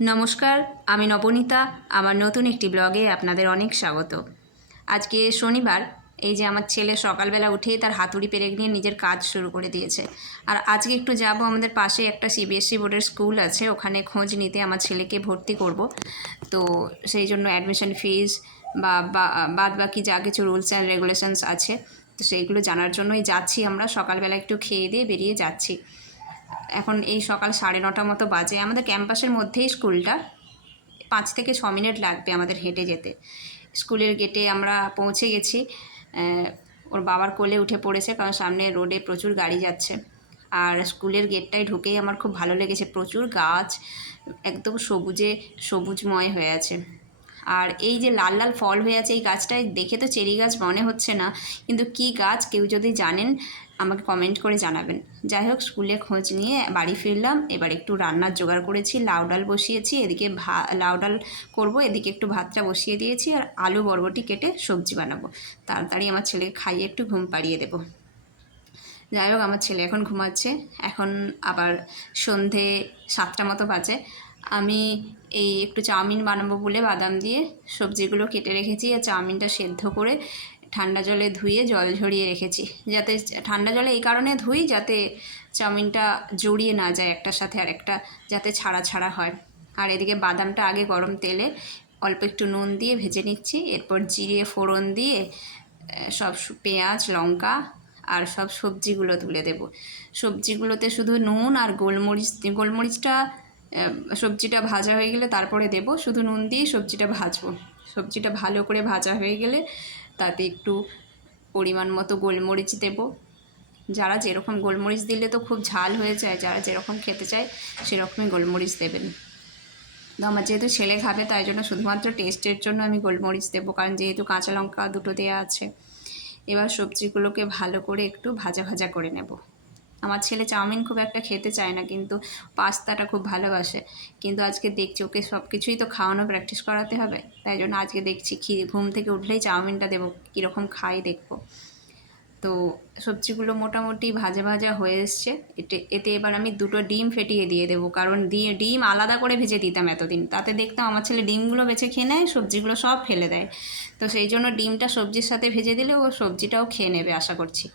নমস্কার, আমি নবনীতা। আমার নতুন একটি ব্লগে আপনাদের অনেক স্বাগত। আজকে শনিবার, এই যে আমার ছেলে সকালবেলা উঠেই তার হাতুড়ি পেরেক নিয়ে নিজের কাজ শুরু করে দিয়েছে। আর আজকে একটু যাব, আমাদের পাশে একটা সিবিএসসি বোর্ডের স্কুল আছে, ওখানে খোঁজ নিতে আমার ছেলেকে ভর্তি করব। তো সেই জন্য অ্যাডমিশন ফিজ বা বাদ বাকি যা কিছু রুলস অ্যান্ড রেগুলেশনস আছে, তো সেইগুলো জানার জন্যই যাচ্ছি আমরা। সকালবেলা একটু খেয়ে দিয়ে বেরিয়ে যাচ্ছি। এখন এই সকাল সাড়ে নটা মতো বাজে। আমাদের ক্যাম্পাসের মধ্যেই স্কুলটা। পাঁচ থেকে ছ মিনিট লাগবে আমাদের হেঁটে যেতে। স্কুলের গেটে আমরা পৌঁছে গেছি। ওর বাবার কোলে উঠে পড়েছে কারণ সামনে রোডে প্রচুর গাড়ি যাচ্ছে। আর স্কুলের গেটটায় ঢুকেই আমার খুব ভালো লেগেছে। প্রচুর গাছ, একদম সবুজে, সবুজময় হয়ে আছে। আর এই যে লাল লাল ফল হয়ে আছে এই গাছটায়, দেখে তো চেরি গাছ মনে হচ্ছে না। কিন্তু কি গাছ, কেউ যদি জানেন আমাকে কমেন্ট করে জানাবেন। যাই হোক স্কুলে খোঁজ নিয়ে বাড়ি ফিরলাম। এবার একটু রান্নার জোগাড় করেছি, লাউ ডাল বসিয়েছি, এদিকে ভা, লাউ ডাল করব, এদিকে একটু ভাতটা বসিয়ে দিয়েছি আর আলু বরবটি কেটে সবজি বানাবো। তাড়াতাড়ি আমার ছেলেকে খাইয়ে একটু ঘুম পাড়িয়ে দেবো। যাই হোক আমার ছেলে এখন ঘুমাচ্ছে। এখন আবার সন্ধে সাতটা মতো বাজে। আমি এই একটু চাউমিন বানাবো বলে বাদাম দিয়ে সবজিগুলো কেটে রেখেছি আর চাউমিনটা সেদ্ধ করে ঠান্ডা জলে ধুয়ে জল ঝরিয়ে রেখেছি। যাতে ঠান্ডা জলে এই কারণে ধুই যাতে চাউমিনটা জড়িয়ে না যায় একটার সাথে আর একটা যাতে ছাড়া ছাড়া হয়। আর এদিকে বাদামটা আগে গরম তেলে অল্প একটু নুন দিয়ে ভেজে নিচ্ছি, এরপর জিরে, ফোড়ন দিয়ে সব পেঁয়াজ, লঙ্কা আর সব সবজিগুলো তুলে দেব। সবজিগুলোতে শুধু নুন আর গোলমরিচ, গোলমরিচটা সবজিটা ভাজা হয়ে গেলে তারপরে দেব। শুধু নুন দিয়েই সবজিটা ভাজবো। সবজিটা ভালো করে ভাজা হয়ে গেলে তাতে একটু পরিমাণ মতো গোলমরিচ দেব। যারা যেরকম গোলমরিচ দিলে তো খুব ঝাল হয়ে যায়, যারা যেরকম খেতে চায় সেরকমই গোলমরিচ দেবেন। তো আমার যেহেতু ছেলে খাবে তাই জন্য শুধুমাত্র টেস্টের জন্য আমি গোলমরিচ দেবো, কারণ যেহেতু কাঁচা লঙ্কা দুটো দেওয়া আছে, এবার সবজিগুলোকে ভালো করে একটু ভাজা ভাজা করে নেব। আমার ছেলে চাউমিন খুব একটা খেতে চায় না, কিন্তু পাস্তাটা খুব ভালোবাসে। কিন্তু আজকে দেখছি ওকে সব কিছুই তো খাওয়ানো প্র্যাকটিস করাতে হবে। তাই জন্য আজকে দেখছি খি ঘুম থেকে উঠলেই চাউমিনটা দেবো, কীরকম খাই দেখব। তো সবজিগুলো মোটামুটি ভাজা ভাজা হয়ে এসছে। এতে এতে এবার আমি দুটো ডিম ফেটিয়ে দিয়ে দেবো, কারণ দিয়ে ডিম আলাদা করে ভেজে দিতাম এতদিন। তাতে দেখতাম আমার ছেলে ডিমগুলো বেছে খেয়ে নেয়, সবজিগুলো সব ফেলে দেয়। তো সেই জন্য ডিমটা সবজির সাথে ভেজে দিলে ও সবজিটাও খেয়ে নেবে, আশা করছি।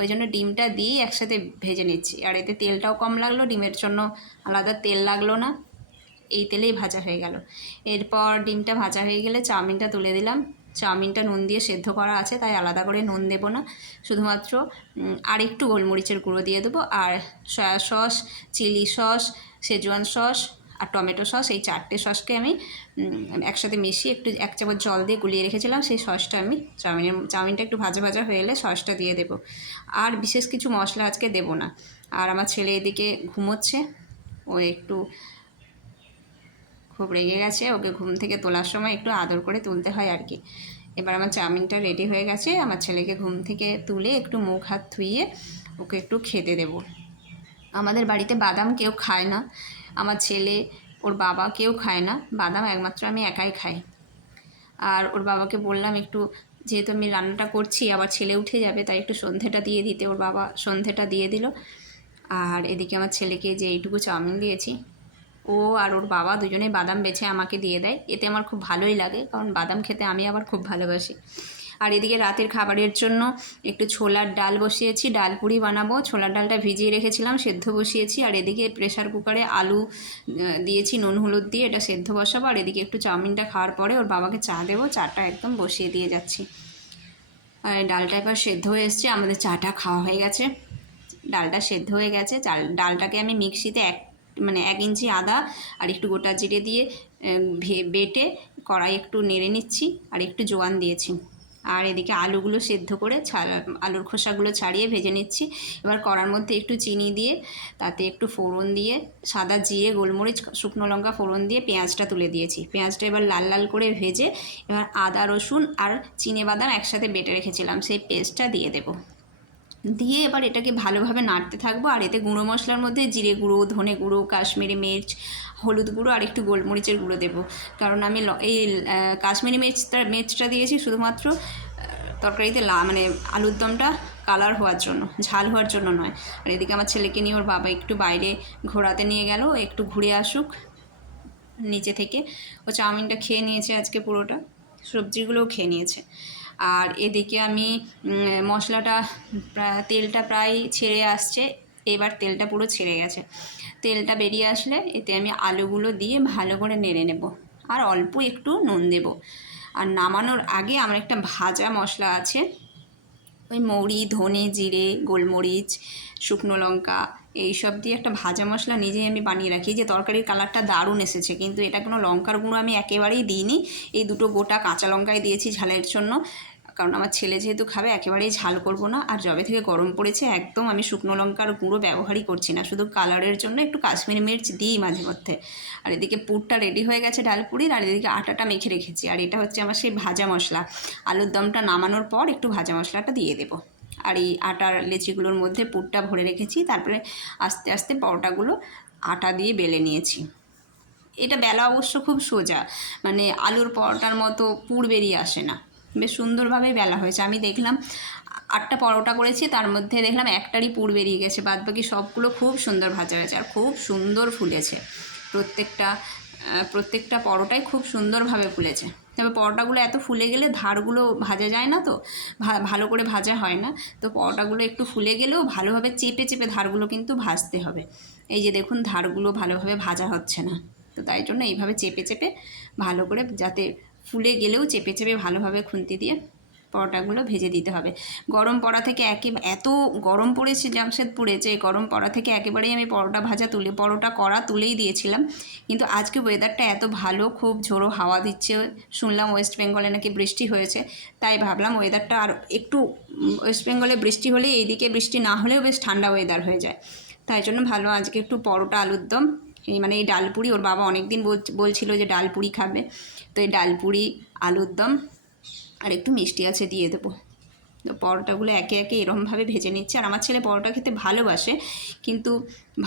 ওই জন্য ডিমটা দিয়েই একসাথে ভেজে নিচ্ছি। আর এতে তেলটাও কম লাগল, ডিমের জন্য আলাদা তেল লাগল না। এই তেলেই ভাজা হয়ে গেল। এরপর ডিমটা ভাজা হয়ে গেলে চাউমিনটা তুলে দিলাম। চাউমিনটা নুন দিয়ে সেদ্ধ করা আছে, তাই আলাদা করে নুন দেবো না। শুধুমাত্র আর একটু গোলমরিচের গুঁড়ো দিয়ে দেবো। আর soya sauce, chilli sauce, Schezwan sauce আর টমেটো সস, এই চারটে সসকে আমি একসাথে মিশিয়ে একটু এক চামচ জল দিয়ে গুলিয়ে রেখেছিলাম, সেই সসটা আমি চাউমিনের, চাউমিনটা একটু ভাজা ভাজা হয়ে এলে সসটা দিয়ে দেবো। আর বিশেষ কিছু মশলা আজকে দেবো না। আর আমার ছেলে এদিকে ঘুমোচ্ছে, ও একটু খুব রেগে গেছে, ওকে ঘুম থেকে তোলার সময় একটু আদর করে তুলতে হয় আর কি। এবার আমার চাউমিনটা রেডি হয়ে গেছে, আমার ছেলেকে ঘুম থেকে তুলে একটু মুখ হাত ধুইয়ে ওকে একটু খেতে দেবো। আমাদের বাড়িতে বাদাম কেউ খায় না আমার ছেলে, ওর বাবা কেউ খায় না। বাদাম একমাত্র আমি একাই খাই। আর ওর বাবাকে বললাম একটু, যেহেতু আমি রান্নাটা করছি, আবার ছেলে উঠে যাবে, তাই একটু সন্ধেটা দিয়ে দিতে। ওর বাবা সন্ধেটা দিয়ে দিল। আর এদিকে আমার ছেলেকে যে এইটুকু চাউমিন দিয়েছি, ও আর ওর বাবা দুজনেই বাদাম বেছে আমাকে দিয়ে দেয়। এতে আমার খুব ভালোই লাগে, কারণ বাদাম খেতে আমি আবার খুব ভালোবাসি। আর এদিকে রাতের খাবারের জন্য একটু ছোলার ডাল বসিয়েছি, ডাল পুরি বানাবো। ছোলার ডালটা ভিজিয়ে রেখেছিলাম, সেদ্ধ বসিয়েছি। আর এদিকে প্রেসার কুকারে আলু দিয়েছি, নুন, হলুদ দিয়ে এটা সেদ্ধ বসাবো। আর এদিকে একটু চাউমিনটা খাওয়ার পরে ওর বাবাকে চা দেবো। চাটা একদম বসিয়ে দিয়ে যাচ্ছি। আর ডালটা এবার সেদ্ধ হয়ে এসছে। আমাদের চাটা খাওয়া হয়ে গেছে। ডালটা সেদ্ধ হয়ে গেছে। চাল, ডালটাকে আমি মিক্সিতে এক মানে এক ইঞ্চি আদা আর একটু গোটা জিরে দিয়ে বেটে কড়াই একটু নেড়ে নিচ্ছি। আর একটু জোয়ান দিয়েছি। আর এদিকে আলুগুলো সেদ্ধ করে আলুর খোসাগুলো ছাড়িয়ে ভেজে নিচ্ছি। এবার কড়ার মধ্যে একটু চিনি দিয়ে, তাতে একটু ফোড়ন দিয়ে, সাদা জিরে, গোলমরিচ, শুকনো লঙ্কা ফোড়ন দিয়ে পেঁয়াজটা তুলে দিয়েছি। পেঁয়াজটা এবার লাল লাল করে ভেজে, এবার আদা, রসুন আর চিনে বাদাম একসাথে বেটে রেখেছিলাম। সেই পেস্টটা দিয়ে দেবো। দিয়ে এবার এটাকে ভালোভাবে নাড়তে থাকব। আর এতে গুঁড়ো মশলার মধ্যে জিরে গুঁড়ো, ধনে গুঁড়ো, কাশ্মীরি মির্চ, হলুদ গুঁড়ো আর একটু গোলমরিচের গুঁড়ো দেবো। কারণ আমি এই কাশ্মীরি মির্চটা মির্চটা দিয়েছি শুধুমাত্র তরকারিতে লা মানে আলুর দমটা কালার হওয়ার জন্য, ঝাল হওয়ার জন্য নয়। আর এদিকে আমার ছেলেকে নিয়ে ওর বাবা একটু বাইরে ঘোরাতে নিয়ে গেল একটু ঘুরে আসুক নিচে থেকে। ও চাউমিনটা খেয়ে নিয়েছে আজকে পুরোটা, সবজিগুলোও খেয়ে নিয়েছে। আর এদিকে আমি মশলাটা তেলটা প্রায় ছেড়ে আসছে, এবার তেলটা পুরো ছেড়ে গেছে। তেলটা বেরিয়ে আসলে এতে আমি আলুগুলো দিয়ে ভালো করে নেড়ে নেব, আর অল্প একটু নুন দেব। আর নামানোর আগে আমার একটা ভাজা মশলা আছে ওই মৌরি, ধনে, জিরে, গোলমরিচ, শুকনো লঙ্কা এইসব দিয়ে একটা ভাজা মশলা নিজেই আমি বানিয়ে রাখি। যে তরকারির কালারটা দারুণ এসেছে, কিন্তু এটা কোনো লঙ্কার গুঁড়ো আমি একেবারেই দিইনি। এই দুটো গোটা কাঁচা লঙ্কায় দিয়েছি ঝালের জন্য। কারণ আমার ছেলে যেহেতু খাবে, একেবারেই ঝাল করব না। আর যবে থেকে গরম পড়েছে, একদম আমি শুকনো লঙ্কার গুঁড়ো ব্যবহারই করছি না। শুধু কালারের জন্য একটু কাশ্মীরি মির্চ দিই মাঝে মধ্যে। আর এদিকে পুরটা রেডি হয়ে গেছে ডালপুরির, আর এদিকে আটাটা মেখে রেখেছি। আর এটা হচ্ছে আমার সেই ভাজা মশলা। আলুর দমটা নামানোর পর একটু ভাজা মশলাটা দিয়ে দেবো। আর এই আটার লেচিগুলোর মধ্যে পুরটা ভরে রেখেছি। তারপরে আস্তে আস্তে পরোটাগুলো আটা দিয়ে বেলে নিয়েছি। এটা বেলা অবশ্য খুব সোজা। মানে আলুর পরোটার মতো পুর বেরিয়ে আসে না। বেশ সুন্দরভাবে বেলা হয়েছে। আমি দেখলাম আটটা পরোটা করেছি, তার মধ্যে দেখলাম একটারই পুর বেরিয়ে গেছে বাদ বাকি সবগুলো খুব সুন্দর ভাজা হয়েছে আর খুব সুন্দর ফুলেছে। প্রত্যেকটা প্রত্যেকটা পরোটাই খুব সুন্দরভাবে ফুলেছে। তবে পরোটাগুলো এত ফুলে গেলে ধারগুলো ভাজা যায় না তো ভালো করে ভাজা হয় না। তো পরোটাগুলো একটু ফুলে গেলেও ভালোভাবে চেপে চেপে ধারগুলো কিন্তু ভাজতে হবে। এই যে দেখুন ধারগুলো ভালোভাবে ভাজা হচ্ছে না। তো তাই জন্য এইভাবে চেপে চেপে ভালো করে যাতে ফুলে গেলেও চেপে চেপে ভালোভাবে খুন্তি দিয়ে পরোটাগুলো ভেজে দিতে হবে। গরম পড়া থেকে একে, এত গরম পড়েছে জামশেদপুরে যে গরম পড়া থেকে একেবারেই আমি পরোটা ভাজা তুলে, পরোটা করা তুলেই দিয়েছিলাম। কিন্তু আজকে ওয়েদারটা এত ভালো, খুব ঝোড়ো হাওয়া দিচ্ছে। শুনলাম ওয়েস্ট বেঙ্গলে নাকি বৃষ্টি হয়েছে, তাই ভাবলাম ওয়েদারটা আর একটু ওয়েস্ট বেঙ্গলে বৃষ্টি হলে এইদিকে বৃষ্টি না হলেও বেশ ঠান্ডা ওয়েদার হয়ে যায়। তাই জন্য ভালো আজকে একটু পরোটা আলুর দম মানে এই ডালপুরি, ওর বাবা অনেক দিন বলছিল যে ডালপুরি খাবে। তো এই ডালপুরি, আলুর দম আর একটু মিষ্টি আছে দিয়ে দেবো। তো পরোটাগুলো একে একে এরমভাবে ভেজে নিচ্ছে। আর আমার ছেলে পরোটা খেতে ভালোবাসে, কিন্তু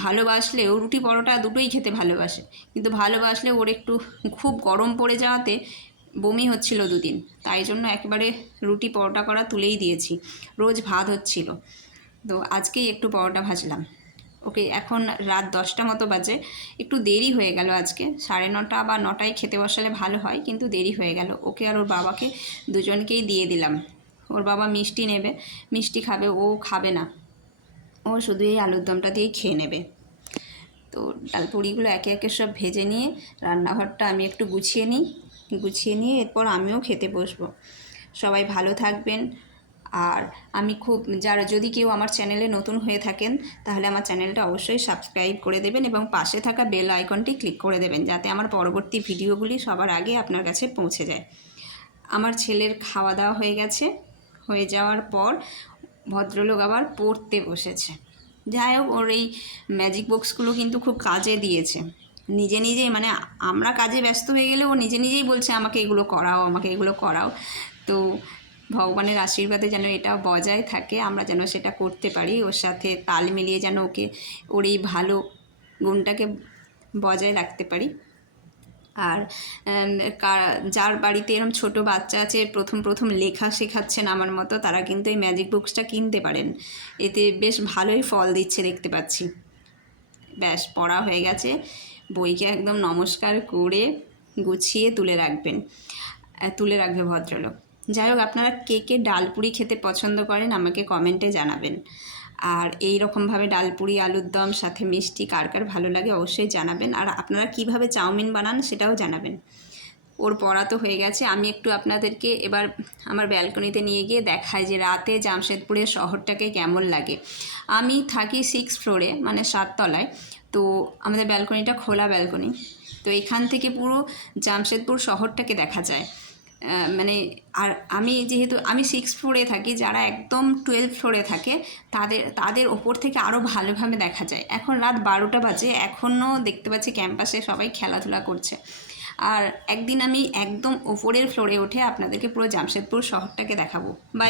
ভালোবাসলেও রুটি পরোটা দুটোই খেতে ভালোবাসে। কিন্তু ভালোবাসলে ওর একটু খুব গরম পড়ে যাওয়াতে বমি হচ্ছিল দুদিন। তাই জন্য একেবারে রুটি পরোটা করা তুলেই দিয়েছি। রোজ ভাত হচ্ছিল। তো আজকেই একটু পরোটা ভাজলাম। ওকে, এখন রাত দশটা মতো বাজে। একটু দেরি হয়ে গেল আজকে। সাড়ে নটা বা নটায় খেতে বসালে ভালো হয়, কিন্তু দেরি হয়ে গেল। ওকে আর ওর বাবাকে দুজনকেই দিয়ে দিলাম। ওর বাবা মিষ্টি নেবে, মিষ্টি খাবে, ও খাবে না। ও শুধু এই আলুর দমটা দিয়েই খেয়ে নেবে। তো ডালপুরিগুলো একে একে সব ভেজে নিয়ে রান্নাঘরটা আমি একটু গুছিয়ে নিই। গুছিয়ে নিয়ে এরপর আমিও খেতে বসবো। সবাই ভালো থাকবেন। আর আমি খুব, যারা, যদি কেউ আমার চ্যানেলে নতুন হয়ে থাকেন, তাহলে আমার চ্যানেলটা অবশ্যই সাবস্ক্রাইব করে দেবেন এবং পাশে থাকা বেল আইকনটি ক্লিক করে দেবেন যাতে আমার পরবর্তী ভিডিওগুলি সবার আগে আপনার কাছে পৌঁছে যায়। আমার ছেলের খাওয়া দাওয়া হয়ে গেছে। হয়ে যাওয়ার পর ভদ্রলোক আবার পড়তে বসেছে। যাই হোক, ওর এই ম্যাজিক বক্সগুলো কিন্তু খুব কাজে দিয়েছে। নিজে নিজেই মানে আমরা কাজে ব্যস্ত হয়ে গেলে ও নিজে নিজেই বলছে, আমাকে এগুলো করাও, আমাকে এগুলো করাও। তো ভগবানের আশীর্বাদে যেন এটা বজায় থাকে, আমরা যেন সেটা করতে পারি। ওর সাথে তাল মিলিয়ে যেন ওকে, ওর এই ভালো গুণটাকে বজায় রাখতে পারি। আর যার বাড়িতে এরকম ছোট বাচ্চা আছে, প্রথম প্রথম লেখা শেখাচ্ছেন আমার মতো, তারা কিন্তু এই ম্যাজিক বুকসটা কিনতে পারেন। এতে বেশ ভালোই ফল দিচ্ছে দেখতে পাচ্ছি। ব্যাস, পড়া হয়ে গেছে। বইকে একদম নমস্কার করে গুছিয়ে তুলে রাখবেন। তুলে রাখবে ভদ্রলোক। যাই হোক, আপনারা কে কে ডালপুরি খেতে পছন্দ করেন আমাকে কমেন্টে জানাবেন। আর এই রকমভাবে ডালপুরি, আলুর দম, সাথে মিষ্টি কার কার ভালো লাগে অবশ্যই জানাবেন। আর আপনারা কীভাবে চাউমিন বানান সেটাও জানাবেন। ওর পড়া তো হয়ে গেছে, আমি একটু আপনাদেরকে এবার আমার ব্যালকনিতে নিয়ে গিয়ে দেখাই যে রাতে জামশেদপুরের শহরটাকে কেমন লাগে। আমি থাকি সিক্স ফ্লোরে মানে সাততলায়। তো আমাদের ব্যালকনিটা খোলা ব্যালকনি। তো এখান থেকে পুরো জামশেদপুর শহরটাকে দেখা যায়। মানে আর আমি যেহেতু, আমি সিক্স ফ্লোরে থাকি, যারা একদম টুয়েলভ ফ্লোরে থাকে, তাদের তাদের ওপর থেকে আরও ভালোভাবে দেখা যায়। এখন রাত বারোটা বাজে এখনও দেখতে পাচ্ছি ক্যাম্পাসে সবাই খেলাধুলা করছে। আর একদিন আমি একদম ওপরের ফ্লোরে উঠে আপনাদেরকে পুরো জামশেদপুর শহরটাকে দেখাবো। বাই